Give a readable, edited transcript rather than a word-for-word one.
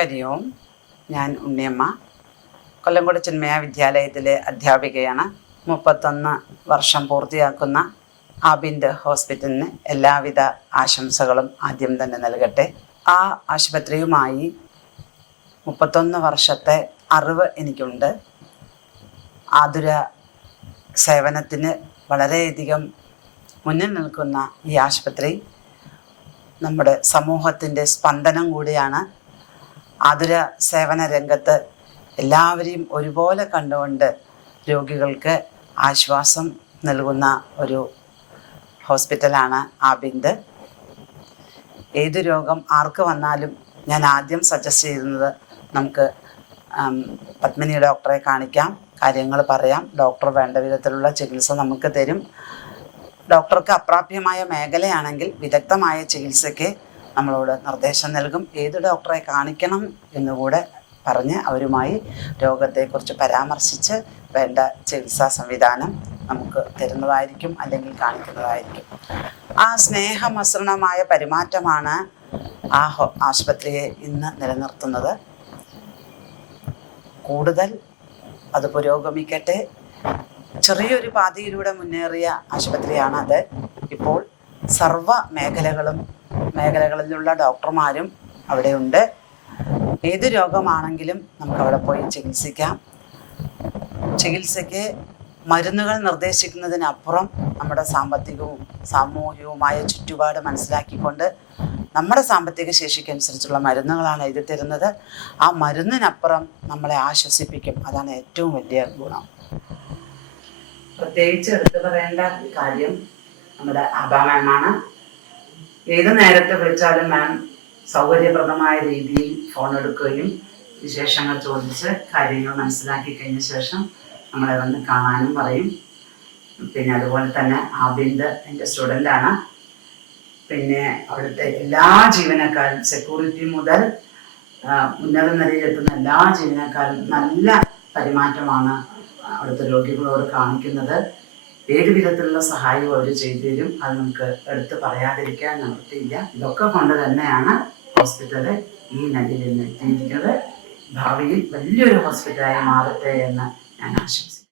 ഹരി ഓം. ഞാൻ ഉണ്ണിയമ്മ, കൊല്ലംകോട് ചിന്മയ വിദ്യാലയത്തിലെ അധ്യാപികയാണ്. 31 വർഷം പൂർത്തിയാക്കുന്ന ആബിന്ദ് ഹോസ്പിറ്റലിന് എല്ലാവിധ ആശംസകളും ആദ്യം തന്നെ നൽകട്ടെ. ആ ആശുപത്രിയുമായി 31 വർഷത്തെ അറിവ് എനിക്കുണ്ട്. ആതുര സേവനത്തിന് വളരെയധികം മുന്നിൽ നിൽക്കുന്ന ഈ ആശുപത്രി നമ്മുടെ സമൂഹത്തിൻ്റെ സ്പന്ദനം കൂടിയാണ്. ആതുര സേവന രംഗത്ത് എല്ലാവരെയും ഒരുപോലെ കണ്ടുകൊണ്ട് രോഗികൾക്ക് ആശ്വാസം നൽകുന്ന ഒരു ഹോസ്പിറ്റലാണ് ആബിന്ദ്. ഏത് രോഗം ആർക്ക് വന്നാലും ഞാൻ ആദ്യം സജസ്റ്റ് ചെയ്യുന്നത് നമുക്ക് പത്മിനി ഡോക്ടറെ കാണിക്കാം, കാര്യങ്ങൾ പറയാം. ഡോക്ടർ വേണ്ട വിധത്തിലുള്ള ചികിത്സ നമുക്ക് തരും. ഡോക്ടർക്ക് അപ്രാപ്യമായ മേഖലയാണെങ്കിൽ വിദഗ്ധമായ ചികിത്സയ്ക്ക് നമ്മളോട് നിർദ്ദേശം നൽകും. ഏത് ഡോക്ടറെ കാണിക്കണം എന്നുകൂടെ പറഞ്ഞ് അവരുമായി രോഗത്തെക്കുറിച്ച് പരാമർശിച്ച് വേണ്ട ചികിത്സാ സംവിധാനം നമുക്ക് തരുന്നതായിരിക്കും, അല്ലെങ്കിൽ കാണിക്കുന്നതായിരിക്കും. ആ സ്നേഹമസൃണമായ പെരുമാറ്റമാണ് ആ ആശുപത്രിയെ ഇന്ന് നിലനിർത്തുന്നത്. കൂടുതൽ അത് പുരോഗമിക്കട്ടെ. ചെറിയൊരു പാതയിലൂടെ മുന്നേറിയ ആശുപത്രിയാണത്. ഇപ്പോൾ സർവ മേഖലകളിലുള്ള ഡോക്ടർമാരും അവിടെയുണ്ട്. ഏത് രോഗമാണെങ്കിലും നമുക്കവിടെ പോയി ചികിത്സിക്കാം. ചികിത്സയ്ക്ക് മരുന്നുകൾ നിർദ്ദേശിക്കുന്നതിനപ്പുറം നമ്മുടെ സാമ്പത്തികവും സാമൂഹികവുമായ ചുറ്റുപാട് മനസ്സിലാക്കിക്കൊണ്ട് നമ്മുടെ സാമ്പത്തിക ശേഷിക്കനുസരിച്ചുള്ള മരുന്നുകളാണ് എഴുതി തരുന്നത്. ആ മരുന്നിനപ്പുറം നമ്മളെ ആശ്വസിപ്പിക്കും. അതാണ് ഏറ്റവും വലിയ ഗുണം. പ്രത്യേകിച്ച് എടുത്തു പറയേണ്ട കാര്യം നമ്മുടെ ആബ മാമാണ്. ഏത് നേരത്തെ വിളിച്ചാലും മാം സൗകര്യപ്രദമായ രീതിയിൽ ഫോൺ എടുക്കുകയും വിശേഷങ്ങൾ ചോദിച്ച് കാര്യങ്ങൾ മനസ്സിലാക്കി കഴിഞ്ഞ ശേഷം നമ്മളെ വന്ന് കാണാനും പറയും. പിന്നെ അതുപോലെ തന്നെ ആബിന്ദ് എൻ്റെ സ്റ്റുഡൻ്റാണ്. പിന്നെ അവിടുത്തെ എല്ലാ ജീവനക്കാരും, സെക്യൂരിറ്റി മുതൽ ഉന്നത നിലയിലെത്തുന്ന എല്ലാ ജീവനക്കാരും നല്ല പെരുമാറ്റമാണ് അവിടുത്തെ രോഗികളോട് കാണിക്കുന്നത്. ഏത് വിധത്തിലുള്ള സഹായവും അവർ ചെയ്തു തരും. അത് നമുക്ക് എടുത്ത് പറയാതിരിക്കാൻ നിവൃത്തിയില്ല. ഇതൊക്കെ കൊണ്ട് തന്നെയാണ് ഹോസ്പിറ്റല് ഈ നിലയിൽ നിന്ന് എത്തിയിരിക്കുന്നത്. ഭാവിയിൽ വലിയൊരു ഹോസ്പിറ്റലായി മാറട്ടെ എന്ന് ഞാൻ ആശംസിക്കുന്നു.